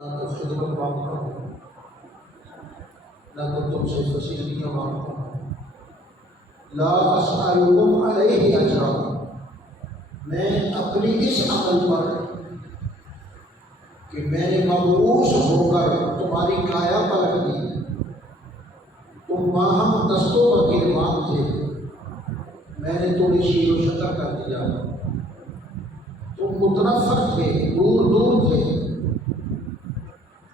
نہ تو خدمت مانگتا ہوں، نہ تو تم سے فصیلتیاں مانگتا ہوں۔ لا اسألکم علیہ اجرا، میں اپنی اس عمل پر کہ میں نے مبعوث ہو کر تمہاری کایا پلٹ دی، تم باہم دست و بگریبان تھے، میں نے تھوڑی شیر و شکر کر دیا، تم متنفر تھے، دور دور تھے،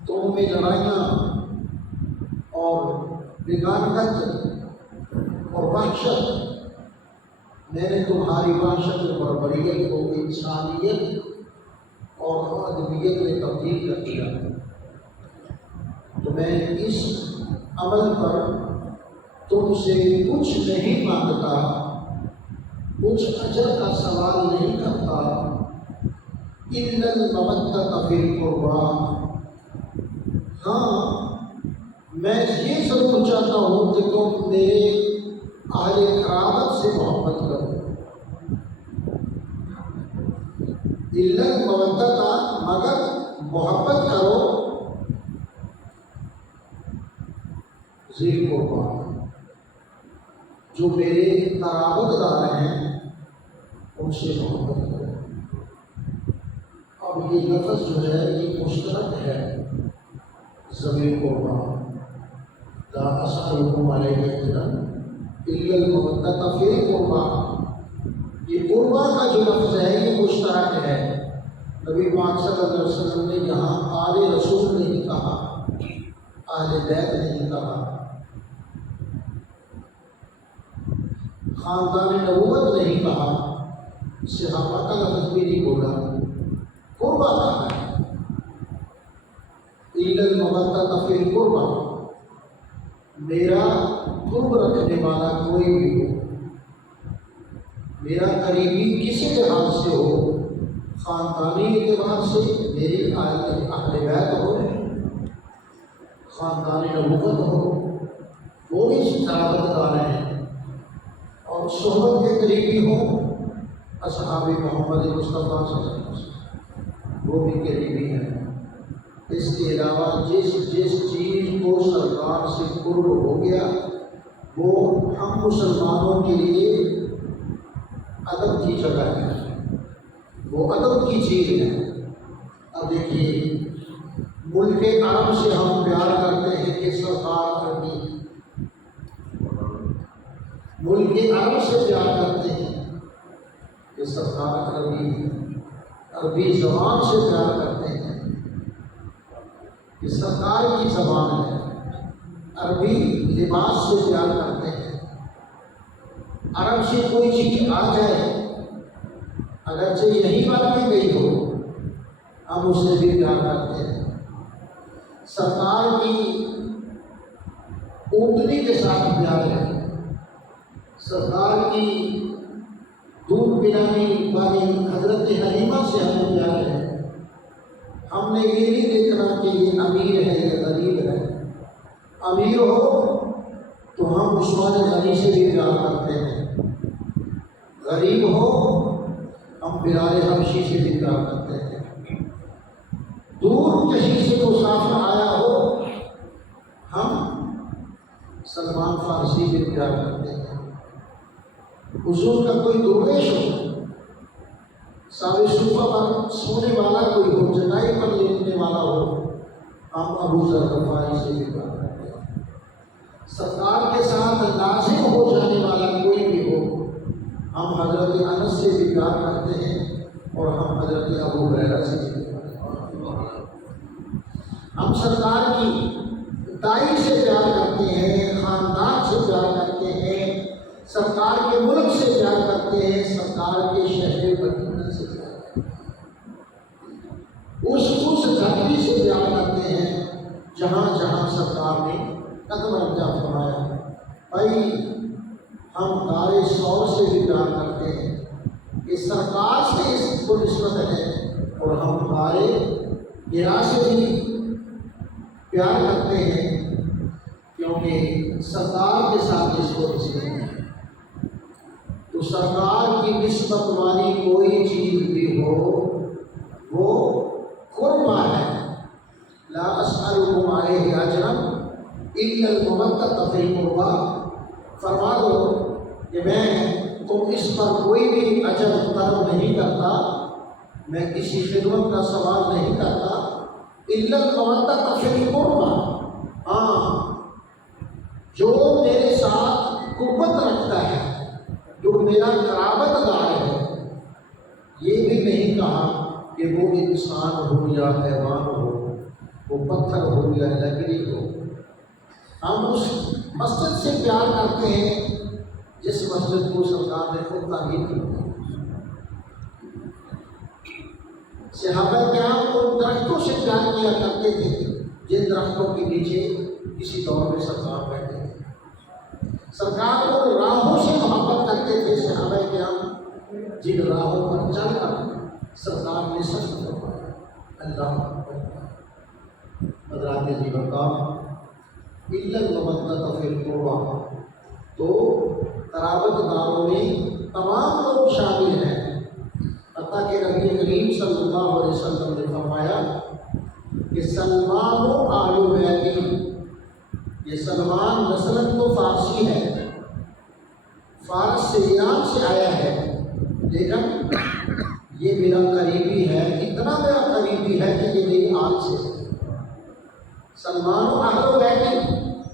تم میں لڑائیاں اور بگاڑت اور وحشت، میں نے تمہاری وحشت و بربریت کو انسانیت اور آدمیت میں تبدیل کر دیا۔ تو میں اس عمل پر تم سے کچھ نہیں مانگتا، کچھ اجر کا سوال نہیں کرتا، الا المودۃ فی القربی، ہاں میں یہ ضرور چاہتا ہوں کہ تم میرے اہل قرابت سے محبت کرو۔ الا المودۃ، مگر محبت کرو ذی القربی، جو میرے قرابت دار ہیں ان سے محبت کرو۔ اب یہ لفظ جو ہے یہ مشترک ہے ذوی القربی، لا اسألکم علیہ اجرا الا المودۃ فی القربی، یہ قربا کا جو لفظ ہے یہ مشترک ہے۔ نبی پاک صلی اللہ علیہ وسلم نے یہاں آل رسول نہیں کہا، اہل بیت نہیں کہا، خاندان نبوت نہیں کہا، صحابہ کا لفظ بھی نہیں بولا، قربا کہا ہے، الا المودۃ فی القربی، میرا قرب رکھنے والا کوئی بھی ہو، میرا قریبی کسی لحاظ سے ہو، خاندانی اعتبار سے میری اہل بیت ہو، خاندانی نبوت ہو، وہ بھی قرابت دار ہیں اور صحبت کے قریبی ہوں، اصحاب محمد مصطفیٰ صلی اللہ علیہ وسلم وہ بھی قریبی ہیں۔ اس کے علاوہ جس چیز کو سرکار سے قرب ہو گیا وہ ہم مسلمانوں کے لیے ادب کی جگہ ہے، وہ ادب کی چیز ہے۔ اب دیکھیے ملک عرب سے ہم پیار کرتے ہیں کہ سرکار عربی، ملک عرب سے پیار کرتے ہیں کہ سرکار عربی، عربی زبان سے پیار کرتے ہیں کہ سرکار کی زبان ہے، عربی لباس سے پیار کرتے ہیں، عرب سے کوئی چیز آ جائے اگرچہ یہی بات کی گئی ہو ہم اس سے بھی پیار کرتے ہیں۔ سرکار کی اونٹنی کے ساتھ پیار ہے، سرکار کی دودھ پلانے والی حضرت حلیمہ سے ہمیں پیار ہے۔ ہم نے یہ نہیں دیکھنا کہ یہ امیر ہے یا غریب ہے، امیر ہو تو ہم عثمان غنی سے بھی پیار کرتے ہیں، غریب ہو ہم بلال حبشی سے بھی پیار کرتے ہیں، دور کہیں سے مسافر آیا ہو ہم سلمان فارسی سے پیار کرتے ہیں، حضور کا کوئی درویش ہو، سارے صوفہ پر سونے والا کوئی ہو، چٹائی پر لیٹنے والا ہو، ہم ابو ذر غفاری سے بھی پیار کرتے ہیں، سرکار کے ساتھ لازم ہو جانے والا کوئی بھی ہو ہم حضرت انس سے بھی پیار کرتے ہیں اور ہم حضرت ابو ہریرہ سے بھی پیار کرتے ہیں، ہم سرکار کی دائی سے پیار کرتے ہیں، خاندان سے پیار کرتے ہیں، سرکار کے ملک سے پیار کرتے ہیں، سرکار کے شہر مدینہ سے پیار کرتے ہیں، اس دھرتی سے پیار کرتے ہیں جہاں جہاں سرکار نے قدم رکھا فرمایا۔ بھائی ہم دار سور سے بھی پیار کرتے ہیں کہ سرکار سے اس کو نسبت ہے، اور ہم دار ہرا سے بھی پیار کرتے ہیں کیونکہ سرکار کے ساتھ اس کو نسبت ہے۔ تو سرکار کی نسبت والی کوئی چیز بھی ہو وہ قربا ہے، لا اسألکم علیہ اجرا الا المودۃ فی القربی، فرما دو کہ میں تم اس پر کوئی بھی اجر طلب نہیں کرتا، میں کسی خدمت کا سوال نہیں کرتا، الا المودۃ فی القربی، ہاں جو میرے ساتھ قربت رکھتا ہے، جو میرا قرابت دار ہے، یہ بھی نہیں کہا کہ وہ انسان ہو یا حیوان ہو، وہ پتھر ہو یا لکڑی ہو۔ ہم اس مسجد سے پیار کرتے ہیں جس مسجد کو سرکار نے خود تعمیر کی۔ صحابہ کرام کو درختوں سے پیار کیا کرتے تھے، جن درختوں کے نیچے کسی دور میں سرکار بیٹھے تھے۔ سرکار کو راہوں سے محبت کرتے تھے صحابہ کرام، جن راہوں پر چل کر سرکار نے سفر فرمایا۔ اللہ حضرات جی بتاؤ الا المودۃ فی القربی، تو قرابت داروں میں تمام لوگ شامل ہیں، حتیٰ کہ نبی کریم صلی اللہ علیہ وسلم نے فرمایا کہ سلمان و آل بیتی، یہ سلمان نسلاً تو فارسی ہے، فارس سے ایران سے آیا ہے، لیکن یہ میرا قریبی ہے، اتنا میرا قریبی ہے کہ یہ میری آل سے ہے۔ سلمان و اہل بیت،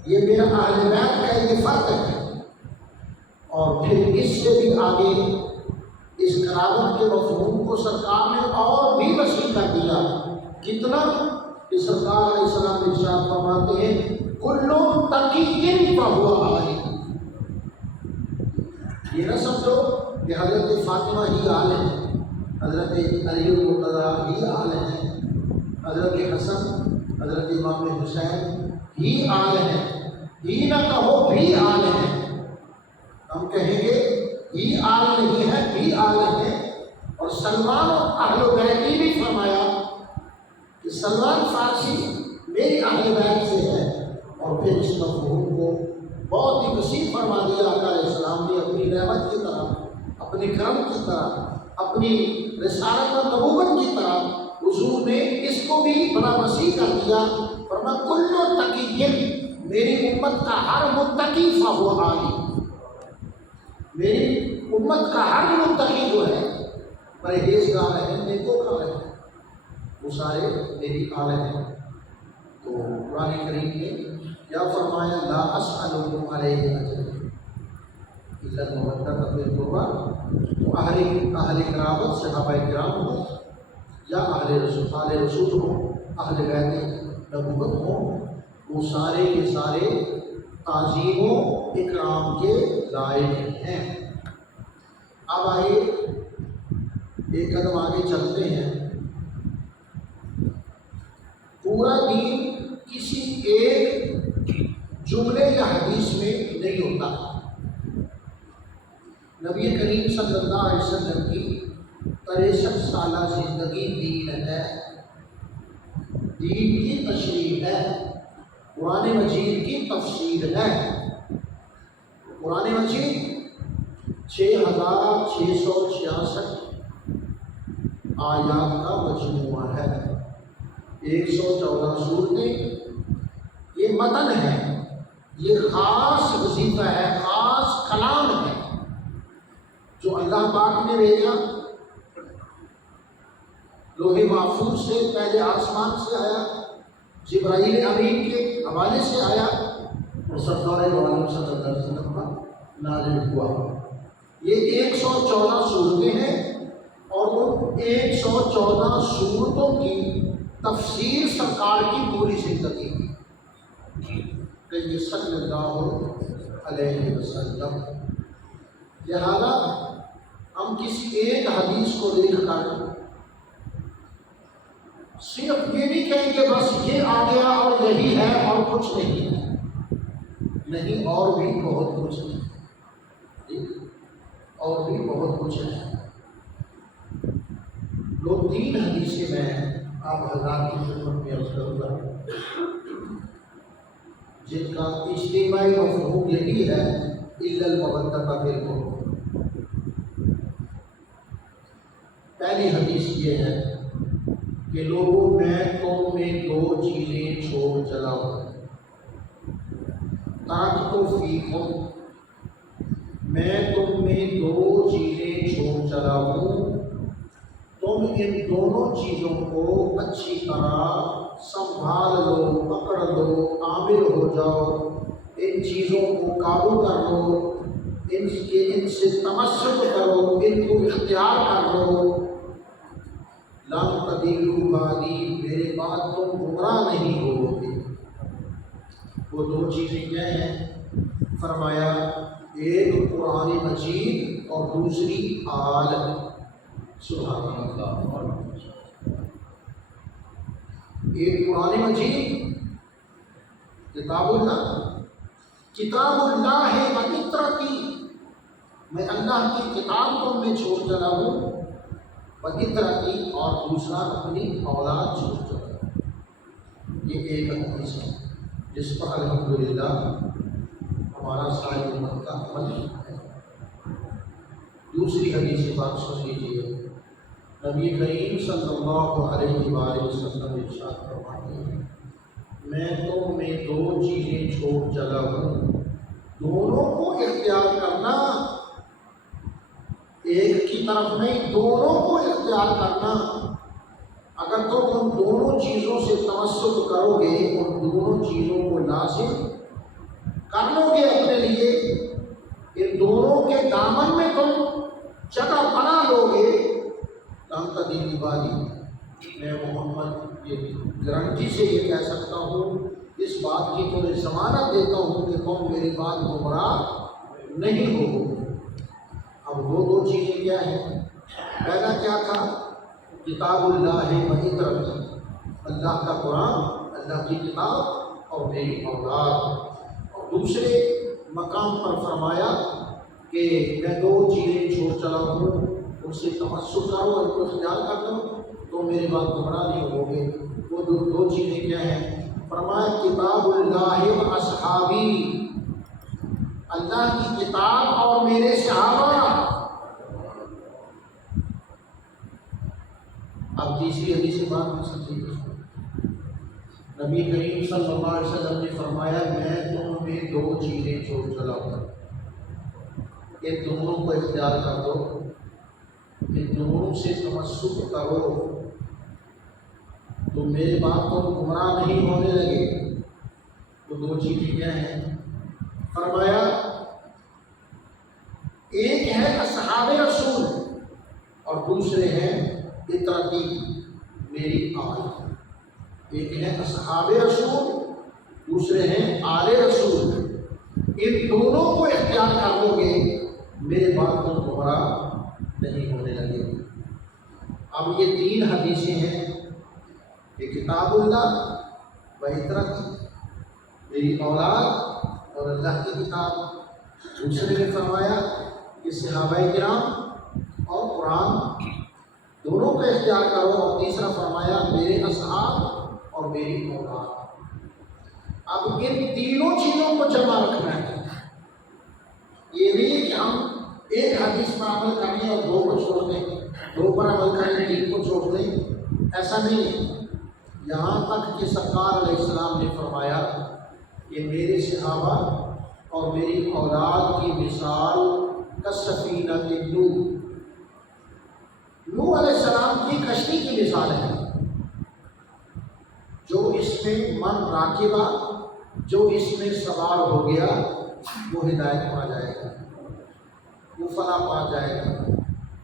یہ میرا اہل بیت کا یہ فرق ہے۔ اور پھر اس سے بھی آگے اس قرابت کے مفہوم کو سرکار نے اور بھی وسیع کر دیا، کتنا کہ سرکار علیہ السلام ارشاد فرماتے ہیں کل تقی فہو علی، یہ نہ سمجھو کہ حضرت فاطمہ ہی آل ہے، حضرت علی المرتضیٰ ہی آل ہیں، حضرت حسن، حضرت امام حسین ہی آل ہیں، ہی نہ کہو بھی آل ہیں، ہم کہیں گے ہی آل نہیں ہے، بھی آل ہے۔ اور سلمان و اہل بیت بھی فرمایا کہ سلمان فارسی میری اہل بیت سے ہے، اور پھر اس مفہوم کو بہت ہی وسیع فرما دیا آقا علیہ السلام نے اپنی رحمت کی طرح، اپنی کرم کی طرح، اپنی رسالت و نبوت کی طرح حضور نے اس کو بھی بڑا وسیع کر دیا، فرمایا کل تقی، میری امت کا ہر متقی فہو علی، میری امت کا ہر متقی جو ہے، پرہیزگار ہے، نیکوکار ہے، وہ سارے میری آل ہیں۔ تو قرآن کریم نے کیا فرمایا لا اسألکم علیہ اجرا الا المودۃ فی القربی، تو اہل قرابت صحابہ کرام ہو یا اہل رسول ہو، اہل بیت نبوت ہو، وہ سارے کے سارے تعظیم و اکرام کے لائق ہیں۔ اب آئیے ایک قدم آگے چلتے ہیں۔ پورا دین کسی ایک جملے یا حدیث میں نہیں ہوتا۔ نبی کریم صلی اللہ علیہ وسلم کی 63 سالہ زندگی دین ہے، دین کی تشریح ہے، قرآن مجید کی تفسیر ہے۔ قرآن مجید 6666 آیات کا مجموعہ ہے، 114 سورتیں، یہ متن ہے، یہ خاص وظیفہ ہے، خاص کلام ہے جو اللہ پاک نے بھیجا، لوح محفوظ سے پہلے آسمان سے آیا، جبرائیل امین کے حوالے سے آیا، اور سرکار دو عالم صلی اللہ علیہ وسلم کا نازل ہوا۔ یہ 114 صورتیں ہیں، اور ان 114 صورتوں کی تفسیر سرکار کی پوری زندگی کہ صلی اللہ علیہ وسلم۔ لہذا ہم کسی ایک حدیث کو دیکھ کر صرف یہ نہیں کہیں کہ بس یہ آ گیا اور یہی ہے اور کچھ نہیں ہے، نہیں، اور بھی بہت کچھ ہے، اور بھی بہت کچھ ہے۔ لوگ 3 حدیثیں میں آپ حضرات کی خدمت میں عرض کروں گا، جن کا اجتماعی مفہوم یہی ہے الا المودۃ فی القربی۔ پہلی حدیث یہ ہے کہ لوگوں میں تم میں دو چیزیں چھوڑ چلا ہوں، ترکت فیکم، میں تم میں دو چیزیں چھوڑ چلا ہوں، تم ان دونوں چیزوں کو اچھی طرح سنبھال لو، پکڑ لو، عامل ہو جاؤ، ان چیزوں کو قابو کر لو، ان سے تمسک کرو، ان کو اختیار کر لو، لن تضلوا بعدی، میرے بعد تم گمراہ نہیں ہو گے۔ وہ دو چیزیں کیا ہیں؟ فرمایا ایک قرآن مجید اور دوسری آل۔ سبحان اللہ۔ ایک قرآن مجید کتاب اللہ، کتاب اللہ ہے وَإِتْرَتِي، میں اللہ کی کتاب کو میں چھوڑ چلا ہوں، وَإِتْرَتِي، اور دوسرا اپنی اولاد چھوڑ چلا ہوں۔ یہ ایک حدیث ہے جس پر الحمدللہ ہمارا ساری امت کا عمل ہے۔ دوسری حدیث بات سن لیجیے، نبی کریم صلی اللہ علیہ وآلہ وسلم ارشاد فرماتے ہیں، میں تم میں دو چیزیں چھوڑ چلا ہوں، دونوں کو اختیار کرنا، ایک کی طرف نہیں، دونوں کو اختیار کرنا۔ اگر تم ان دونوں چیزوں سے تمسک کرو گے، ان دونوں چیزوں کو لازم کر لو گے اپنے لیے، ان دونوں کے دامن میں تم جگہ بنا لو گے، لن تضلوا بعدی، میں محمد یہ گارنٹی سے یہ کہہ سکتا ہوں، اس بات کی تمہیں ضمانت دیتا ہوں کہ تم میری بات گمراہ نہیں ہو۔ اب وہ دو چیزیں کیا ہیں؟ پہلا کیا تھا؟ کتاب اللہ وَإِتْرَتِي، اللہ کا قرآن، اللہ کی کتاب اور میری اولاد۔ اور دوسرے مقام پر فرمایا کہ میں دو چیزیں چھوڑ چلا ہوں، ان سے تمسک کرو، ان کو اختیار کر دو تو میرے بات گمراہ نہیں ہوگے۔ وہ دو چیزیں کیا ہیں؟ فرمایا کتاب اللہ و اصحابی، اللہ کی کتاب اور میرے صحابہ۔ اب تیسری حدیث سے بات نہیں سمجھیے، نبی کریم صلی اللہ علیہ وسلم نے فرمایا میں تم میں دو چیزیں چھوڑ چلا ہوں، ان دونوں کو اختیار کر دو، ان دونوں سے تمسک کرو تو میرے بات تو گمراہ نہیں ہونے لگے۔ وہ دو چیزیں کیا ہیں؟ فرمایا ایک ہے اصحاب رسول اور دوسرے ہیں اطرتی، میری آل۔ ایک ہے اصحاب رسول، دوسرے ہیں آل رسول، ان دونوں کو اختیار کر لو گے میرے بات تو گمراہ نہیں ہونے لگے۔ اب یہ تین حدیثیں ہیں کہ کتاب اللہ وَإِتْرَتِي، میری اولاد اور اللہ کی کتاب۔ دوسرے نے فرمایا کہ صحابہ کرام اور قرآن دونوں کو اختیار کرو، اور تیسرا فرمایا میرے اصحاب اور میری اولاد۔ اب ان تینوں چیزوں کو جمع رکھنا ہے، یہ نہیں کہ ہم ایک حدیث پر عمل کریں اور دو کو چھوڑ دیں، دو پر عمل کریں تین کو چھوڑ دیں، ایسا نہیں ہے۔ یہاں تک کہ سرکار علیہ السلام نے فرمایا کہ میرے صحابہ اور میری اولاد کی مثال کسفینہ نوح علیہ السلام کی کشتی کی مثال ہے، جو اس میں من راکبہ، جو اس میں سوار ہو گیا وہ ہدایت پا جائے گا، وہ فلاح پا جائے گا،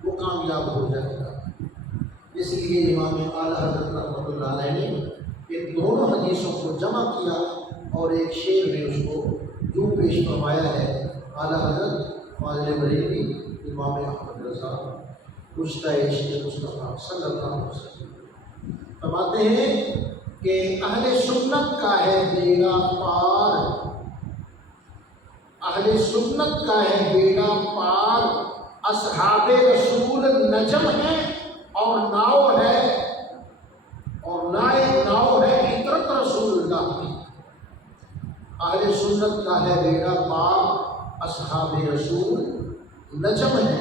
وہ کامیاب ہو جائے گا۔ اس لیے امام اعلیٰ حضرت رحمۃ اللہ علیہ نے ان دونوں حدیثوں کو جمع کیا اور ایک شعر میں اس کو یوں پیش فرمایا ہے۔ اعلیٰ حضرت فاضل بریلوی امام احمد رضا کشتہ عشق مصطفیٰ صلی اللہ علیہ وسلم فرماتے ہیں کہ اہل سنت کا ہے بیڑا پار، اہل سنت کا ہے بیڑا پار، اصحاب رسول نجم ہے اور ناؤ ہے، اور ناؤ ہے اطرت رسول اللہ کی۔ اہل سنت کا ہے بیڑا پار، اصحاب رسول نجم ہے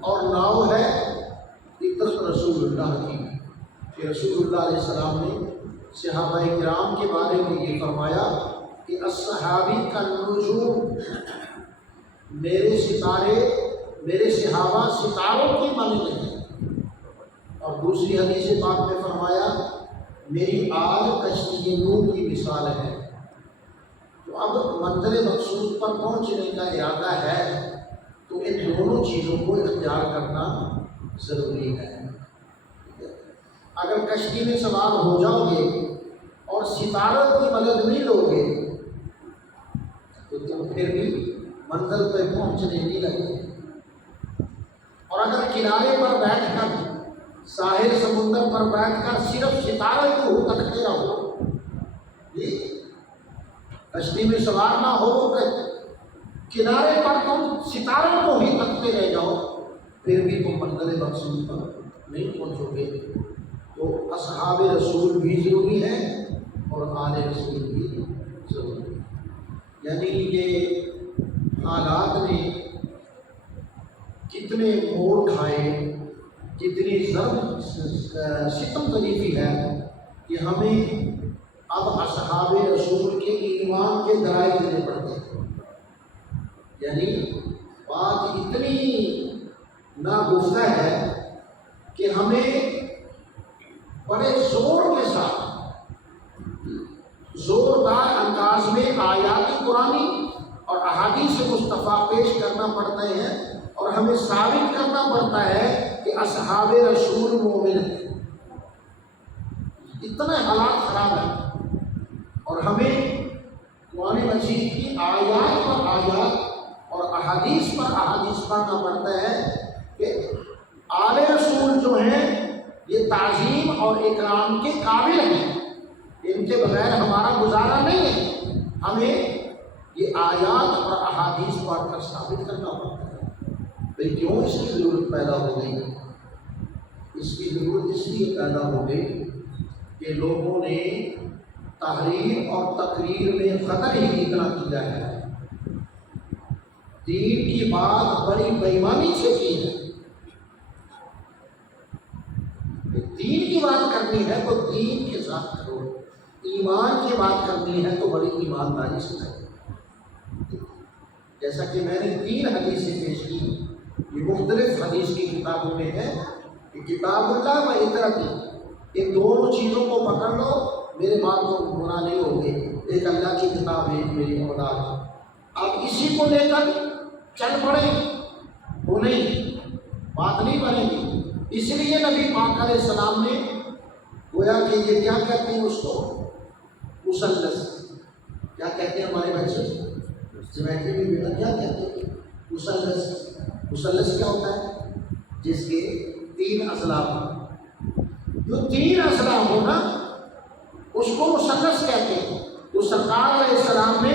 اور ناؤ ہے فطرت رسول اللہ کی کہ رسول اللہ علیہ السلام نے صحابہ کرام کے بارے میں یہ فرمایا کہ الصحابی کا نجوم، میرے ستارے، میرے صحابہ ستاروں کی مانند ہیں۔ اور دوسری حدیث پاک میں فرمایا میری آل کشتی نور کی مثال ہے۔ تو اب منزل مقصود پر پہنچنے کا ارادہ ہے تو ان دونوں چیزوں کو اختیار کرنا ضروری ہے۔ اگر کشتی میں سوار ہو جاؤ گے اور ستاروں کی مدد نہیں لو گے تو تم پھر بھی منزل پہ پہنچنے نہیں لگے۔ اور اگر کنارے پر بیٹھ کر ساحل سمندر پر بیٹھ کر صرف ستارے کو تکتے رہو، کشتی میں سوار نہ ہو کہ کنارے پر تم ستاروں کو ہی تکتے رہ جاؤ، پھر بھی تم منزل مقصود پر نہیں پہنچو گے۔ تو اصحاب رسول بھی ضروری ہے اور آل رسول بھی ضروری ہے۔ یعنی یہ حالات نے کتنے موڑ کھائے، کتنی ضرب ستم ظریفی ہے کہ ہمیں اب اصحاب رسول کے ایمان کے درائل دینے پڑتے ہیں۔ یعنی بات اتنی ناگفتہ ہے کہ ہمیں بڑے زور کے ساتھ زوردار انداز میں آیات قرآنی اور احادیث مصطفیٰ پیش کرنا پڑتے ہیں اور ہمیں ثابت کرنا پڑتا ہے کہ اصحاب رسول مومن ہیں۔ اتنے حالات خراب ہیں اور ہمیں قرآن مجید کی آیات پر آیات اور احادیث پر احادیث پڑھنا پڑتا ہے کہ آل رسول جو ہیں یہ تعظیم اور اکرام کے قابل ہیں، ان کے بغیر ہمارا گزارا نہیں ہے۔ ہمیں یہ آیات اور احادیث پڑھ کر ثابت کرنا پڑتا ہے۔ بھئی کیوں اس کی ضرورت پیدا ہو گئی؟ اس کی ضرورت اس لیے پیدا ہو گئی کہ لوگوں نے تحریر اور تقریر میں قدر ہی اتنا کیا ہے، دین کی بات بڑی بےایمانی سے کی ہے۔ دین کی بات کرنی ہے تو دین کے ساتھ کرو، ایمان کی بات کرنی ہے تو بڑی ایمانداری سے کرو۔ جیسا کہ میں نے 3 حدیثیں پیش کی، یہ مختلف حدیث کی کتابوں میں ہے کہ کتاب اللہ و اطرتی، ان دونوں چیزوں کو پکڑ لو، میرے بات کو گناہ نہیں ہوگے۔ ایک اللہ کی کتاب ہے، ایک میری اولاد۔ اب اسی کو لے کر چل پڑے وہ نہیں، بات نہیں بنے گی۔ اس لیے نبی پاک علیہ السلام نے گویا کہ یہ کیا کہتے ہیں اس کو، مثلث، کیا کہتے ہیں ہمارے بچے جیومیٹری میں بیٹا کیا کہتے ہیں مثلث؟ مثلث کیا ہوتا ہے؟ جس کے 3 اضلاع ہوں، جو 3 اضلاع ہو نا اس کو مثلث کہتے ہیں۔ تو سرکار علیہ السلام نے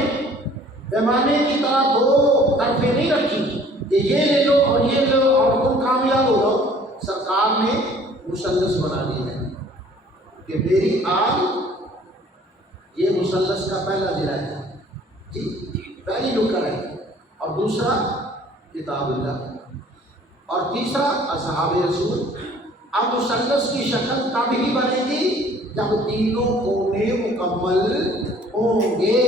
پیمانے کی طرح 2 طرفیں نہیں رکھی کہ یہ لے لو اور یہ لے لو اور تم کامیاب ہو جاؤ۔ سرکار نے مثلث بنا دی ہے کہ میری آل یہ مثلث کا پہلا ذرا ہے، جی پہلی نکر ہے، اور دوسرا کتاب اللہ، اور تیسرا اصحاب رسول۔ اب مثلث کی شکل تب ہی بنے گی جب تینوں کونے مکمل ہوں گے۔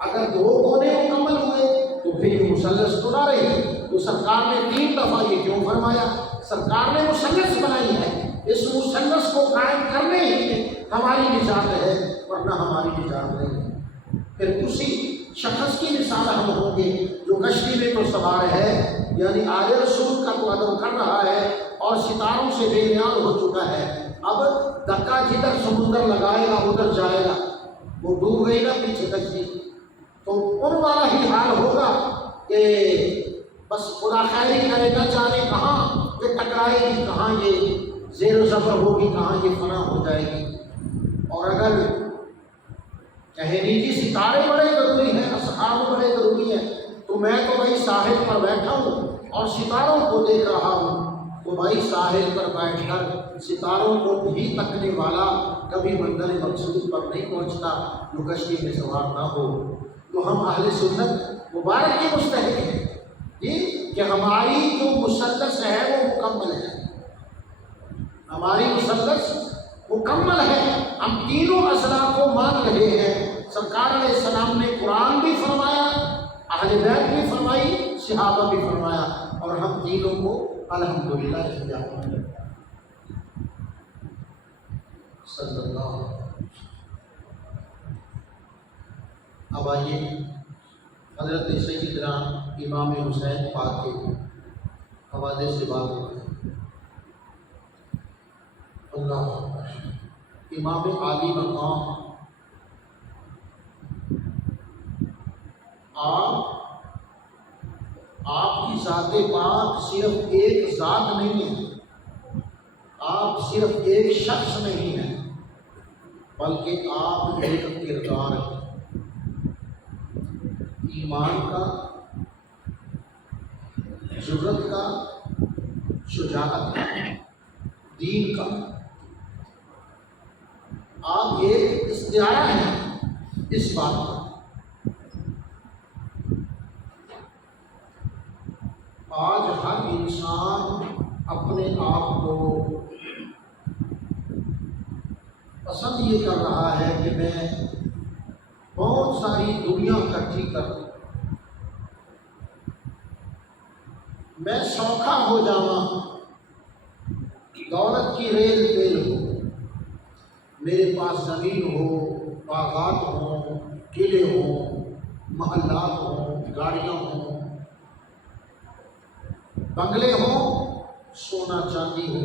اگر 2 کونے مکمل ہوئے تو پھر یہ مثلث تو نہ رہی۔ تو سرکار نے 3 دفعہ یہ کیوں فرمایا؟ سرکار نے مثلث بنائی ہے، اس مثلث کو قائم کرنے ہی ہماری نجات ہے، ورنہ ہماری نجات نہیں ہے۔ پھر اسی شخص کی مثال ہم ہوں گے جو کشتی میں تو سوار ہے، یعنی آل رسول کا تو ادب کر رہا ہے اور ستاروں سے بے نیاز ہو چکا ہے۔ اب دھکا جدھر سمندر لگائے گا ادھر جائے گا، وہ ڈوب گئی نا پیچھے کشتی، تو ان والا ہی حال ہوگا کہ بس خدا خیری کرے، نہ جانے کہاں یہ ٹکرائے گی، کہاں یہ زیر و زبر ہوگی، کہاں یہ فنا ہو جائے گی۔ اور اگر کہے جی ستارے بڑے ضروری ہیں، اصحاب بڑے ضروری ہیں، تو میں تو بھائی ساحل پر بیٹھا ہوں اور ستاروں کو دیکھ رہا ہوں، تو بھائی ساحل پر بیٹھ کر ستاروں کو بھی تکنے والا کبھی منزل مقصود پر نہیں پہنچتا جو کشتی میں سوار نہ ہو۔ تو ہم اہل سنت مبارک کے مستحق ہیں کہ ہماری جو مثلث ہے وہ مکمل ہے، ہماری مسلس مکمل ہے، ہم تینوں اضلاع کو مان رہے ہیں۔ سرکار علیہ السلام نے قرآن بھی فرمایا، اہل بیت بھی فرمائی، صحابہ بھی فرمایا، اور ہم تینوں کو الحمدللہ اختیار ہیں۔ صلی اللہ علیہ وسلم۔ اب آئیے حضرت سیدنا امام حسین پاک کے حوالے سے بات ہوتی ہے۔ اللہ اکبر۔ امام عالی مقام، آپ کی ذات پاک صرف ایک ذات نہیں ہے، آپ صرف ایک شخص نہیں ہیں، بلکہ آپ ایک کردار ہیں، ایمان کا، جرأت کا، شجاعت کا، دین کا۔ آپ ایک استعارہ ہیں اس بات کا۔ آج ہر انسان اپنے آپ کو پسند یہ کر رہا ہے کہ میں بہت ساری دنیا اکٹھی کروں، میں سوکھا ہو جاواں، دولت کی ریل پیل ہو، میرے پاس زمین ہو، باغات ہوں، قلعے ہوں، محلات ہوں، گاڑیاں ہوں، بنگلے ہوں، سونا چاندی ہو،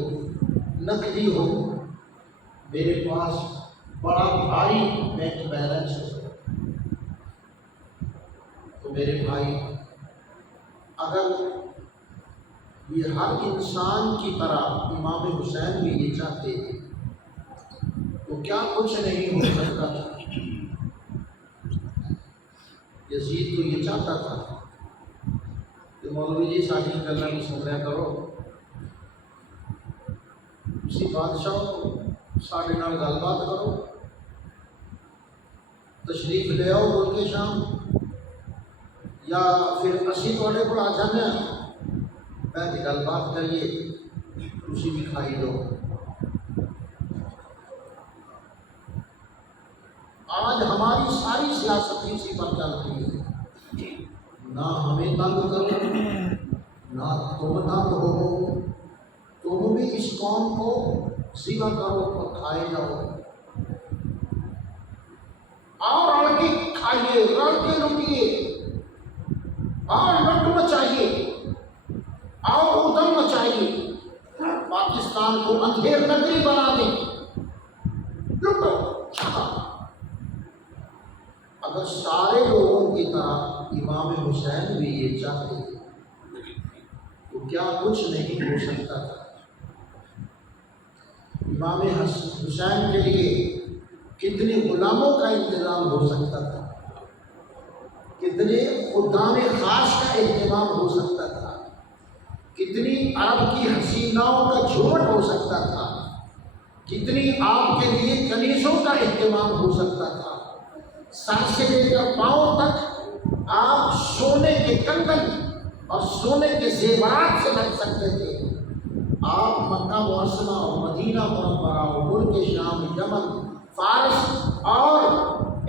نقدی ہو، میرے پاس بڑا بھاری بینک بیلنس ہو۔ تو میرے بھائی، اگر یہ ہر انسان کی طرح امام حسین بھی یہ چاہتے ہیں تو کیا کچھ نہیں ہو سکتا تھا؟ یزید تو یہ چاہتا تھا کہ مولوی جی ساری گلیں بھی سن رہا کرو، اسی بادشاہ سارے نال گل بات کرو، تشریف لے آؤ ملک شام، یا پھر اسی تھوڑے کو آ جانے بیٹھ گل بات کریے، تسی بھی کھائی لو۔ آج ہماری ساری سیاست اسی پر چل رہی ہے، نہ ہمیں تنگ کرو، نہ تم تنگ ہو، تم بھی اس قوم کو سیوا کرو اور کھائے جاؤ، اور رل کے کھائیے، رل کے لوٹیے، اور لٹ مچائیے، اور ادھم مچائیے، پاکستان کو اندھیر نگری بنا دیں، لٹو چھپا۔ اگر سارے لوگوں کی طرح امام حسین بھی یہ چاہتے تو کیا کچھ نہیں ہو سکتا تھا؟ امام حسین کے لیے کتنے غلاموں کا انتظام ہو سکتا تھا، کتنے خدام خاص کا اہتمام ہو سکتا تھا، کتنی عرب کی حسیناؤں کا جھوٹ ہو سکتا تھا، کتنی آپ کے لیے کنیزوں کا اہتمام ہو سکتا تھا، سر سے لے کر پاؤں تک آپ سونے کے کنگن اور سونے کے زیورات سے بن سکتے تھے۔ آپ مکہ معظمہ اور مدینہ منورہ اور ملک شام، یمن، فارس اور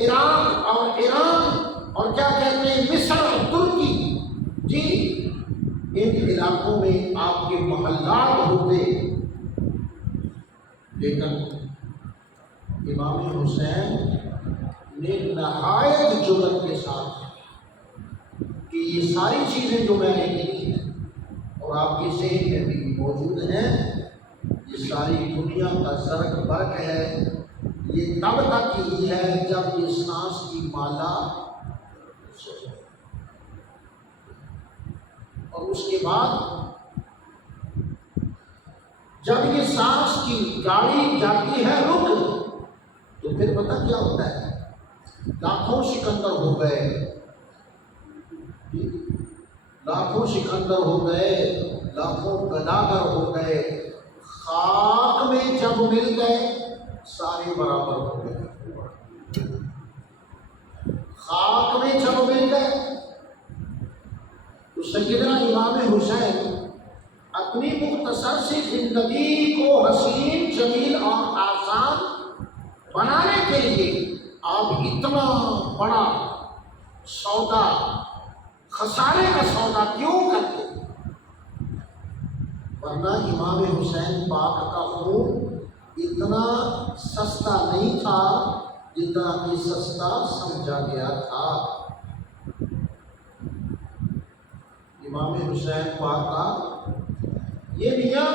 ایران اور کیا کہتے ہیں مصر اور ترکی، جی ان علاقوں میں آپ کے محلات ہوتے، لیکن امام حسین نے نہایت جرأت کے ساتھ کہ یہ ساری چیزیں جو میں نے کی ہیں اور آپ کے ذہن میں بھی موجود ہیں، یہ ساری دنیا کا زرق برق ہے، یہ تب تک ہی ہے جب یہ سانس کی مالا اور اس کے بعد جب یہ سانس کی گاڑی جاتی ہے رک، تو پھر پتہ کیا ہوتا ہے؟ لاکھوں سکندر ہو گئے، لاکھوں سکندر ہو گئے، لاکھوں گداگر ہو گئے، خاک میں جب مل گئے سارے برابر ہو گئے، خاک میں جب مل گئے۔ تو سیدنا امام حسین اپنی مختصر سی زندگی کو حسین جمیل اور آسان بنانے کے لیے آپ اتنا بڑا سودا، خسارے کا سودا کیوں کرتے؟ ورنہ امام حسین پاک کا خون اتنا سستا نہیں تھا جتنا کہ سستا سمجھا گیا تھا۔ امام حسین پاک کا یہ میاں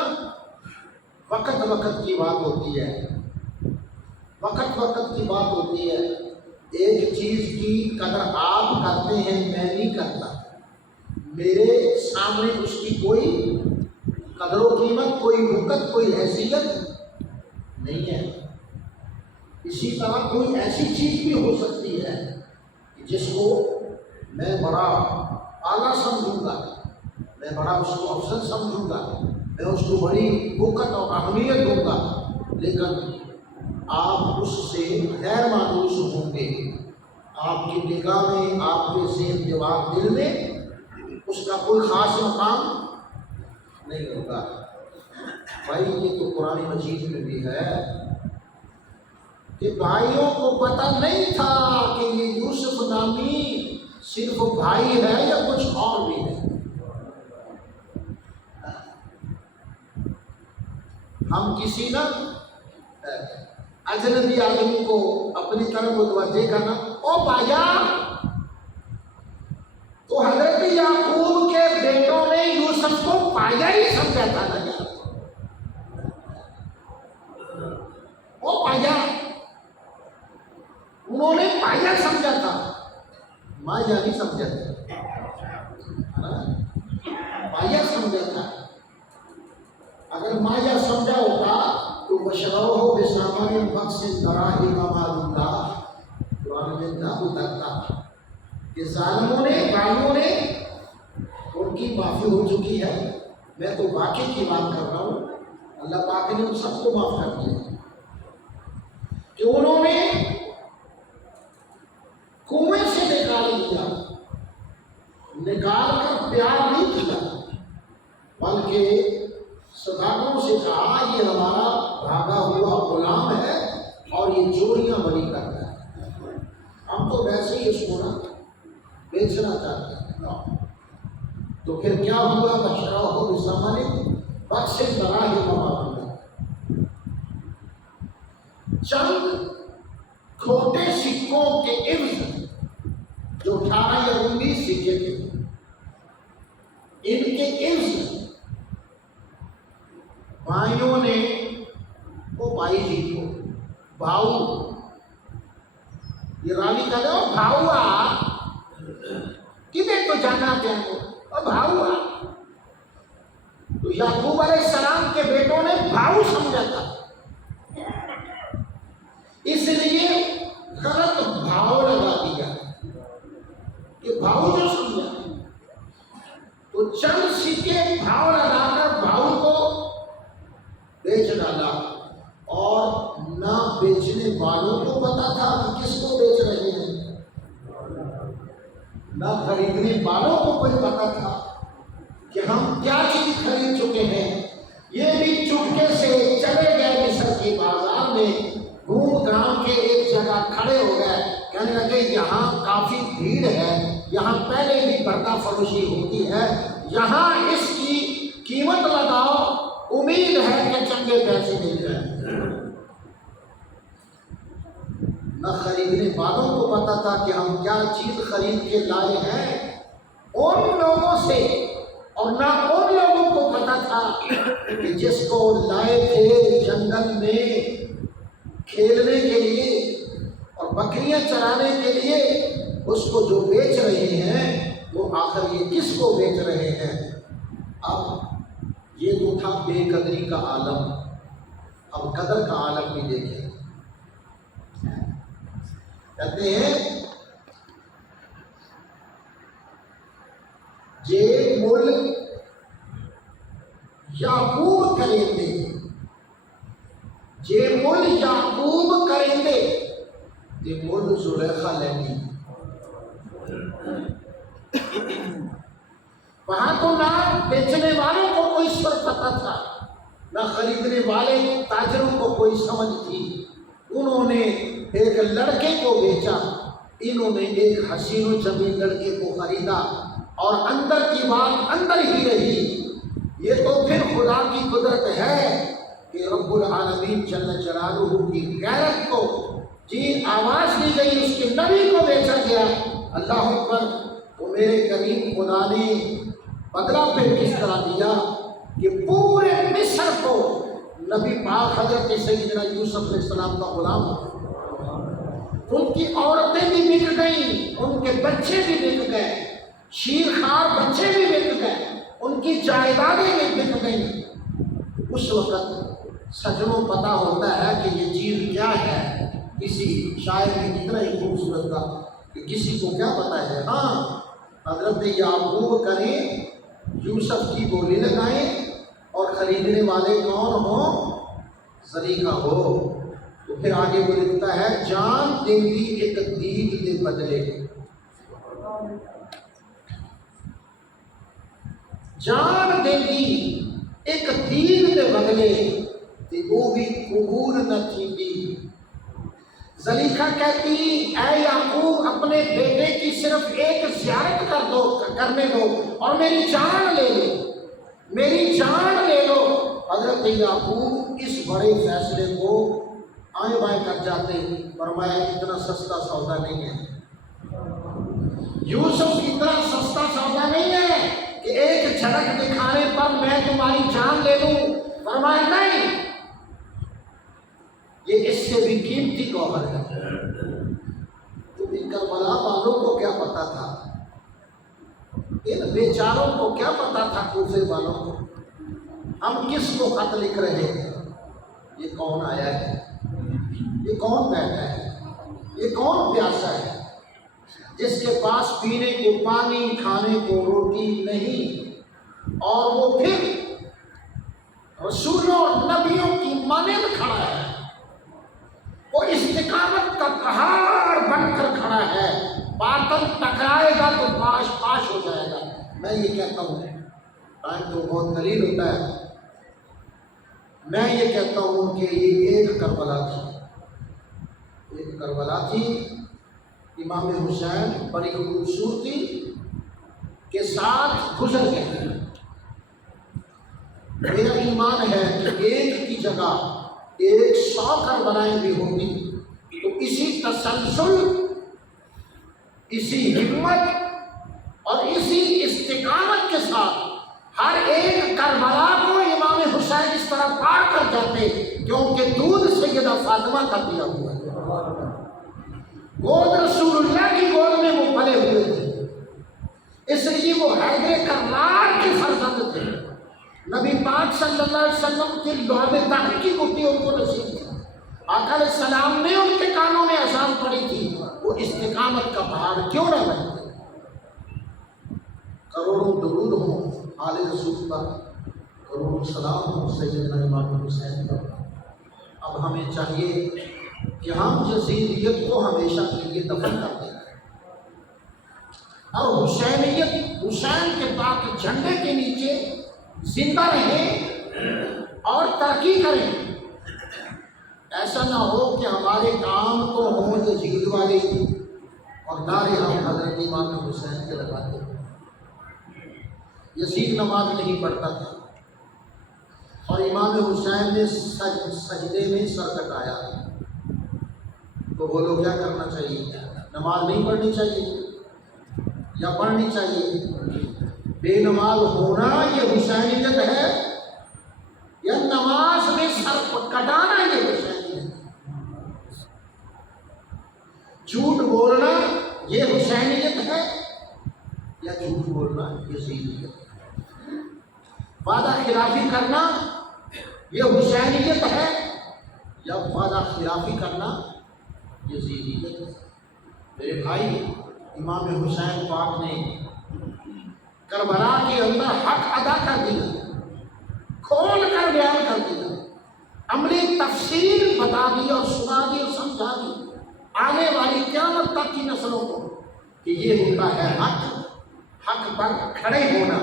وقت وقت کی بات ہوتی ہے، وقت وقت کی بات ہوتی ہے۔ ایک چیز کی قدر آپ کرتے ہیں، میں نہیں کرتا، میرے سامنے اس کی کوئی قدر و قیمت، کوئی وقت، کوئی حیثیت نہیں ہے۔ اسی طرح کوئی ایسی چیز بھی ہو سکتی ہے جس کو میں بڑا اعلیٰ سمجھوں گا، میں بڑا اس کو افضل سمجھوں گا، میں اس کو بڑی وقت اور اہمیت دوں گا، لیکن آپ اس سے غیر مانوس ہوں گے۔ آپ کی نگاہ میں، آپ کے ذہن دماغ دل میں اس کا کوئی خاص مقام نہیں ہوگا۔ بھائی یہ تو قرآن مجید میں بھی ہے کہ بھائیوں کو پتہ نہیں تھا کہ یہ یوسف نامی صرف بھائی ہے یا کچھ اور بھی ہے۔ ہم کسی نہ اجنبی آدمی کو اپنی طرف متوجہ کرنا، او بھائیا، تو حضرت یعقوب کے بیٹوں نے یوسف کو پایا ہی سمجھا تھا نا یار، او پایا، انہوں نے پایا سمجھا تھا، مایا نہیں سمجھا تھا، پایا سمجھا تھا۔ اگر مایا سمجھا ہوتا تو بشروہ بسامان بخش دراہم معدودہ، قرآن میں نہ اترتا کہ ظالموں نے، گائیوں نے، ان کی معافی ہو چکی ہے۔ میں تو واقعی کی بات کر رہا ہوں، اللہ پاک نے ان سب کو معاف کر دیا کہ انہوں نے کنویں سے نکال دیا، نکال کر پیار نہیں کیا، بلکہ صداقتوں سے کہا یہ ہمارا بھاگا ہوا غلام ہے اور یہ چوریاں بڑی کرتا ہے، ہم تو ویسے ہی اس کو نا بیچنا چاہتے ہیں۔ تو پھر کیا ہوا؟ بشروہ بثمن بخس دراہم معدودہ، چند کھوٹے سکوں کے عوض، جو 18 یا 19 سکے تھے، ان کے عوض بھائیوں نے، وہ بھائی جی کو بھاؤ، یہ راوی کہہ رہے ہو بھاؤا، کدھر تو جانا کیا ہو، اور بھاؤا، تو یعقوب علیہ السلام کے بیٹوں نے بھاؤ سمجھا تھا، اس لیے غلط بھاؤ لگا دیا، یہ بھاؤ جو سمجھا، تو چند سکے بھاؤ لگا کر بھاؤ کو بیچ ڈالا، اور نہ بیچنے والوں کو پتا تھا کہ کس کو بیچ رہے ہیں، نہ خریدنے والوں کو کوئی پتا تھا کہ ہم کیا چیز خرید چکے ہیں۔ یہ بھی چپکے سے چلے گئے مصر کے بازار میں، گھوم گھام کے ایک جگہ کھڑے ہو گئے، کہنے لگے یہاں کافی بھیڑ ہے، یہاں پہلے بھی پردہ فروشی ہوتی ہے، یہاں اس کی قیمت لگاؤ، امید ہے کہ چنگے پیسے مل جائیں۔ نہ خریدنے والوں کو پتا تھا کہ ہم کیا چیز خرید کے لائے ہیں ان لوگوں سے، اور نہ ان لوگوں کو پتا تھا کہ جس کو لائے تھے جنگل میں کھیلنے کے لیے اور بکریاں چرانے کے لیے، اس کو جو بیچ رہے ہیں وہ آخر یہ کس کو بیچ رہے ہیں۔ اب یہ تو تھا بے قدری کا عالم، اب قدر کا عالم بھی دیکھیں۔ کہتے ہیں جے مل یعقوب کریں دے، جے مل یعقوب کریں دے، جے مل زلیخا لینی، وہاں تو نہ بیچنے والوں کو کوئی سر پتا تھا، نہ خریدنے والے تاجروں کو کوئی سمجھ تھی۔ انہوں نے ایک لڑکے کو بیچا، انہوں نے ایک حسین و جمیل لڑکے کو خریدا، اور اندر کی بات اندر ہی رہی۔ یہ تو پھر خدا کی قدرت ہے کہ رب العالمین جل جلالہ کی غیرت کو جی آواز دی گئی، اس کے نبی کو بیچا گیا۔ اللہ اکبر۔ تو میرے کریم خدا نے بدلہ پھر کس طرح دیا کہ پورے مصر کو نبی پاک حضرت سیدنا یوسف علیہ السلام کا غلام ہو، ان کی عورتیں بھی بک گئیں، ان کے بچے بھی بک گئے، شیرخوار بچے بھی بک گئے، ان کی جائیدادیں بھی بک گئیں۔ اس وقت سجنوں پتہ ہوتا ہے کہ یہ چیز کیا ہے۔ کسی شاعر نے اتنا ہی خوبصورت تھا کہ کسی کو کیا پتہ ہے، ہاں حضرت یعقوب کریں، یوسف کی بولی لگائیں، اور خریدنے والے کون ہوں؟ زلیخا ہو۔ تو پھر آگے وہ لکھتا ہے جان دیندی ایک دیگ دے بدلے، جان دیندی ایک دیگ دے بدلے تے وہ بھی قبول نہ تھیندی۔ زلیخا کہتی اے یعقوب اپنے بیٹے کی صرف ایک زیارت کرنے دو اور میری جان لے لو، میری جان لے لو۔ حضرت یعقوب اس بڑے فیصلے کو آئیں بائیں کر جاتے، فرمایا اتنا سستا سودا نہیں ہے یوسف، اتنا سستا سودا نہیں ہے کہ ایک جھلک دکھانے پر میں تمہاری جان لے لوں۔ فرمایا نہیں، یہ اس سے بھی قیمتی گوہر ہے۔ تو کربلا والوں کو کیا پتا تھا، ان بیچاروں کو کیا پتا تھا، کوفے والوں کو ہم کس کو خط لکھ رہے ہیں، یہ کون آیا ہے، یہ کون بیٹھا ہے، یہ کون پیاسا ہے، جس کے پاس پینے کو پانی، کھانے کو روٹی نہیں، اور وہ پھر رسولوں اور نبیوں کی مانند کھڑا ہے، وہ استقامت کا پہاڑ بن کر کھڑا ہے۔ باطل ٹکرائے گا تو پاش پاش ہو جائے گا۔ میں یہ کہتا ہوں، ٹائم تو بہت قلیل ہوتا ہے، میں یہ کہتا ہوں کہ یہ ایک کربلا تھی، ایک کربلا تھی۔ امام حسین بڑی خوبصورتی کے ساتھ گزر گئے۔ میرا ایمان ہے کہ ایک کی جگہ 100 کربلائیں بھی ہوگی تو اسی تسلسل، اسی ہمت اور اسی استقامت کے ساتھ ہر ایک کربلا کو امام حسین اس طرح پار کر جاتے، کیونکہ دودھ سیدہ فاطمہ کا دیا ہوا ہے، گود رسول اللہ کی گود میں وہ پلے ہوئے تھے، اس لیے وہ حیدر کرار کے فرزند تھے۔ نبی پاک صلی اللہ علیہ وسلم کی لعب تحقیق کی گٹی ان کو نصیب تھی، آقا علیہ السلام نے ان کے کانوں میں اذان پڑی تھی، وہ استقامت کا پہاڑ کیوں نہ بنتے۔ کروڑوں درود ہوں آل رسول پر، کروڑوں سلام ہوں سیدنا امام حسین پر۔ اب ہمیں چاہیے کہ ہم یزیدیت کو ہمیشہ کے لیے دفن کر دیں اور حسینیت حسین کے پاک جھنڈے کے نیچے زندہ رہیں اور ترقی کریں۔ ایسا نہ ہو کہ ہمارے کام تو ہوں یزید والے اور نعرے ہم حضرت امام حسین کے لگاتے ہیں۔ یزید نماز نہیں پڑھتا تھا اور امام حسین نے سجدے میں سر کٹایا، تو بولو کیا کرنا چاہیے، نماز نہیں پڑھنی چاہیے یا پڑھنی چاہیے؟ بے نماز ہونا یہ حسینیت ہے یا نماز میں سر کٹانا یہ حسینیت ہے؟ جھوٹ بولنا یہ حسینیت ہے یا جھوٹ بولنا یزیدیت ہے؟ وعدہ خلافی کرنا یہ حسینیت ہے یا وعدہ خلافی کرنا یزیدیت ہے؟ میرے بھائی، امام حسین پاک نے کربلا کے اندر حق ادا کر دیا، کھول کر بیان کر دیا، عملی تفسیر بتا دی اور سنا دی اور سمجھا دی آنے والی قیامت تک کی نسلوں کو کہ یہ ہوتا ہے حق، حق پر کھڑے ہونا۔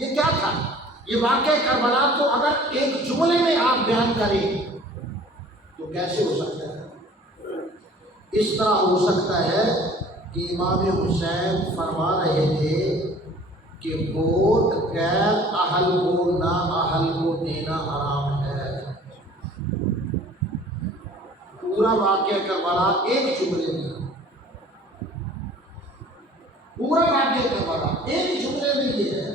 یہ کیا تھا؟ یہ واقعہ کربلا کو اگر ایک جملے میں آپ بیان کریں تو کیسے ہو سکتا ہے؟ اس طرح ہو سکتا ہے کہ امام حسین فرما رہے تھے کہ ووٹ غیر اہل کو نا اہل کو دینا حرام ہے۔ پورا واقعہ کربلا ایک جملے میں، پورا واقعہ کربلا ایک جملے میں یہ ہے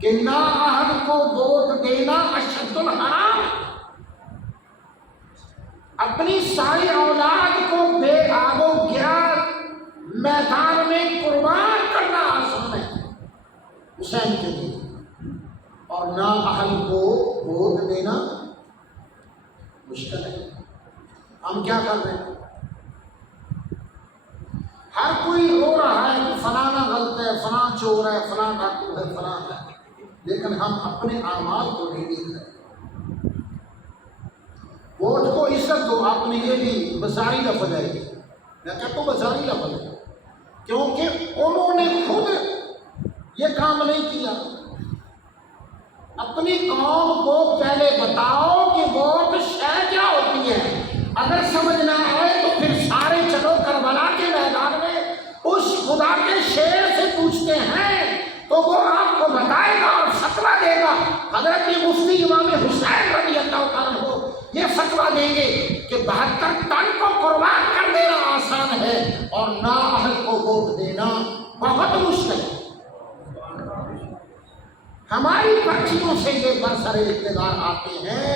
کہ نا اہل کو ووٹ دینا اشد الحرام، اپنی ساری اولاد کو بے آب و گیار میدان میں قربان کرنا آسان ہے حسین کے لیے، اور نا اہل کو ووٹ دینا مشکل ہے۔ ہم کیا کر رہے ہیں؟ ہر کوئی رو رہا ہے کہ فلانا غلط ہے، فلاں چور ہے، فلاں ڈاکو ہے، فلاں ہے، لیکن ہم اپنے اعمال کو نہیں دیکھ رہے۔ ووٹ کو عزت دو، آپ نے یہ بھی بازاری لفظ ہے، میں کہتا ہوں بازاری لفظ ہے، کیونکہ انہوں نے خود یہ کام نہیں کیا۔ اپنی قوم کو پہلے بتاؤ کہ ووٹ شے کیا ہوتی ہے، اگر سمجھ نہ آئے تو پھر سارے چلو کربلا کے میدان میں اس خدا کے شیر سے پوچھتے ہیں تو وہ آپ کو بتائے گا اور فتویٰ دے گا۔ حضرت مفتی امام حسین رضی اللہ تعالیٰ عنہ یہ فتویٰ دیں گے کہ 72 تن کو قربان کر دینا آسان ہے اور نااہل کو ووٹ دینا بہت مشکل ہے۔ ہماری پرچیوں سے یہ برسر اقتدار آتے ہیں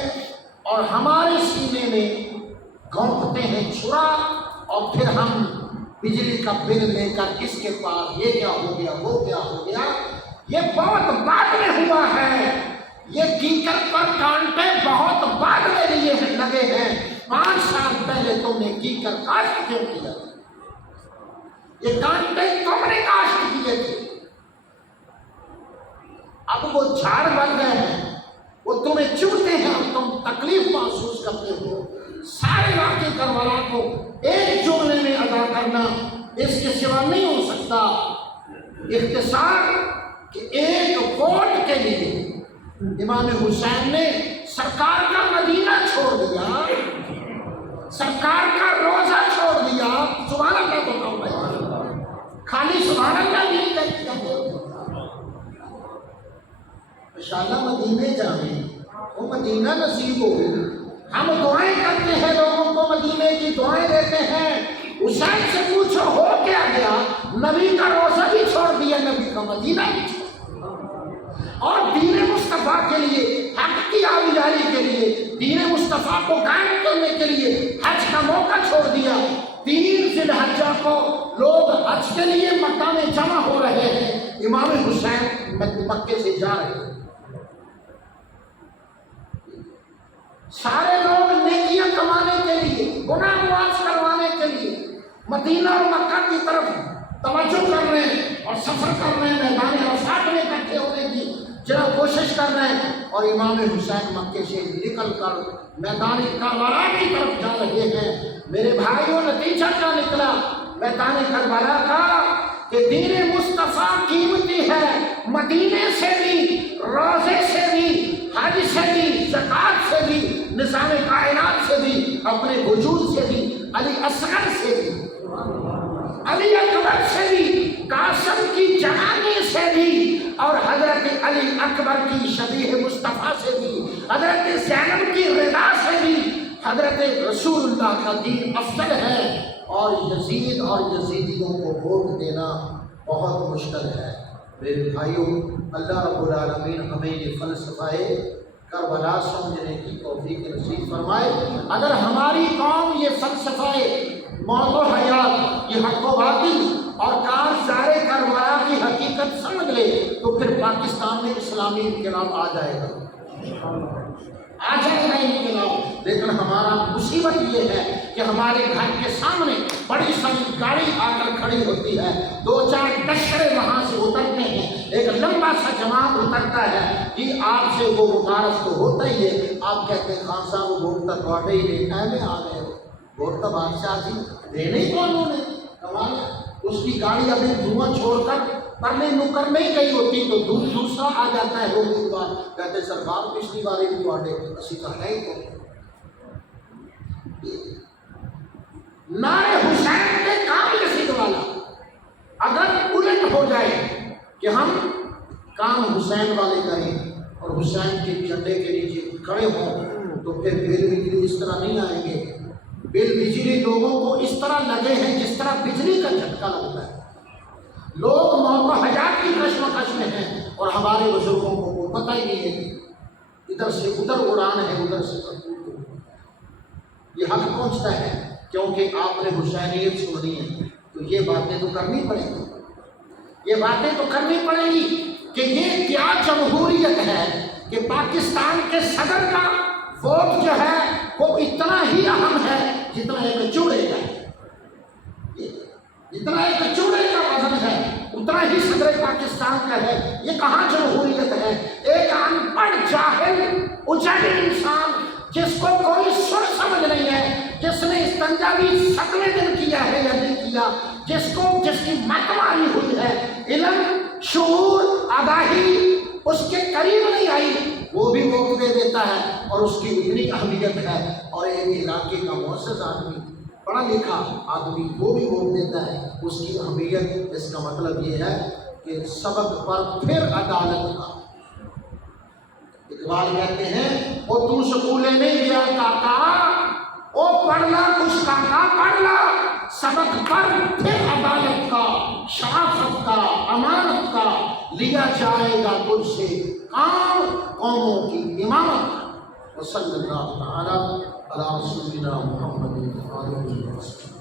اور ہمارے سینے میں گھونپتے ہیں چھرا، اور پھر ہم بجلی کا بل لے کر اس کے پاس یہ کیا ہو گیا، وہ کیا ہو گیا۔ یہ بہت بعد میں ہوا ہے، یہ کیکر پر کانٹے بہت بعد میں لیے لگے ہیں۔ 5 سال پہلے تم نے کیکر کاشت کیوں کیا؟ یہ کانٹے تم نے کاشت کیے تھے، اب وہ جھاڑ بن گئے ہیں، وہ تمہیں چبھتے ہیں، اب تم تکلیف محسوس کرتے ہو۔ سارے واقعے کربلا کو ایک جملے میں ادا کرنا اس کے سوا نہیں ہو سکتا۔ اختصار کہ ایک ووٹ کے لیے امام حسین نے سرکار کا مدینہ چھوڑ دیا، سرکار کا روزہ چھوڑ دیا۔ سبحان اللہ تو کہو بھائی، خالی سبحان اللہ نہیں کہتے۔ انشاءاللہ مدینے جائیں، وہ مدینہ نصیب ہوگی۔ ہم دعائیں کرتے ہیں، لوگوں کو مدینے کی دعائیں دیتے ہیں۔ حسین سے پوچھو ہو کیا گیا؟ نبی کا روزہ بھی چھوڑ دیا، نبی کا مدینہ بھی چھوڑ دیا، اور دین مصطفیٰ کے لیے، حق کی آویزاری کے لیے، دین مصطفیٰ کو قائم کرنے کے لیے حج کا موقع چھوڑ دیا۔ 3 ذی الحجہ کو لوگ حج کے لیے مکہ میں جمع ہو رہے ہیں، امام حسین مکے سے جا رہے ہیں۔ سارے لوگ نیکیاں کمانے کے لیے، گناہ معاف کروانے کے لیے مدینہ اور مکہ کی طرف توجہ کر رہے ہیں اور سفر کر رہے ہیں، میدان عرفات میں اکٹھے ہونے کی جناب کوشش کر رہے ہیں، اور امام حسین مکے سے نکل کر میدان کربلا کی طرف جا رہے ہیں۔ میرے بھائیوں، نتیجہ کیا نکلا میدان کربلا کا؟ کہ دین مصطفیٰ قیمتی ہے، مدینے سے بھی، روزے سے بھی، حج سے بھی، زکوٰۃ سے بھی، نظام کائنات سے بھی، اپنے وجود سے بھی، علی اصغر سے بھی، علی اکبر سے بھی، قاسم کی جوانی سے بھی، اور حضرت علی اکبر کی شبیہ مصطفیٰ سے بھی، حضرت زینب کی رضا سے بھی، حضرت رسول اللہ کا دین افضل ہے، اور یزید اور یزیدیوں کو ووٹ دینا بہت مشکل ہے۔ میرے بھائیوں، اللہ رب العالمین ہمیں یہ فلسفہ کربلا سمجھنے کی توفیق نصیب فرمائے۔ اگر ہماری قوم یہ فلسفہ موت و حیات، یہ حق و باطل اور کارزار کربلا کی حقیقت سمجھ لے تو پھر پاکستان میں اسلامی انقلاب آ جائے گا، آ جائے گا انقلاب۔ لیکن ہمارا مصیبت یہ ہے کہ ہمارے گھر کے سامنے بڑی ساری گاڑی آ کر کھڑی ہوتی ہے، 2-4 ٹشرے وہاں سے اترتے ہیں، ایک لمبا سا جماعت اترتا ہے، کہ آپ سے وہ متعارف تو ہوتا ہی ہے، آپ کہتے ہیں خان صاحب وہ ووٹ تک واٹے ہی نہیں میں آ گئے، ووٹ کا بادشاہ جی دینے کو انہوں نے کمایا، اس کی گاڑی ابھی دھواں چھوڑ کر پڑھنے نکر نہیں گئی ہوتی تو دوسرا آ جاتا ہے امیدوار، کہتے سرکار پچھلی بار بھی تھوڑے اسی کا ہے تو نعرے حسین کے کام رسید والا اگر الٹ ہو جائے کہ ہم کام حسین والے کریں اور حسین کے جھنڈے کے نیچے کھڑے ہوں تو پھر بل بجلی اس طرح نہیں آئیں گے۔ بل بجلی لوگوں کو اس طرح لگے ہیں جس طرح بجلی کا جھٹکا لگتا ہے۔ لوگ موت و حیات کی کشمکش میں ہیں اور ہمارے بزرگوں کو پتہ ہی نہیں ہے کہ ادھر سے ادھر اڑان ہے، ادھر سے یہ حق پہنچتا ہے کیونکہ آپ نے حسینیت سنی ہے تو یہ باتیں تو کرنی پڑیں گی، یہ باتیں تو کرنی پڑیں گی کہ یہ کیا جمہوریت ہے کہ پاکستان کے صدر کا ووٹ جو ہے وہ اتنا ہی اہم ہے جتنا ایک چوڑے کا ہے، جتنا ایک چوڑے کا وزن ہے اتنا ہی صدر پاکستان کا ہے۔ یہ کہاں جمہوریت ہے؟ ایک ان پڑھ جاہل اجڑ انسان جس کو کوئی سر سمجھ نہیں ہے، جس نے استنجا بھی 7ویں دن کیا ہے یا نہیں کیا، جس کی مت ماری ہوئی ہے، علم شعور آگاہی اس کے قریب نہیں آئی، وہ بھی ووٹ دے دیتا ہے اور اس کی اتنی اہمیت ہے۔ اور ایک علاقے کا معزز آدمی پڑھا لکھا آدمی وہ بھی ووٹ دیتا ہے، اس کی اہمیت۔ اس کا مطلب یہ ہے کہ سبق پر پھر عدالت کا۔ اقبال کہتے ہیں وہ تو سکولے نہیں گیا کاکا، او پڑھنا کچھ کاکا پڑھنا، سبق پر پھر عدالت کا، شرافت کا، امانت کا لیا جائے گا تجھ سے کام، قوموں کی امامت۔ وصلی اللہ تعالی علی رسولنا محمد علیہ وسلم۔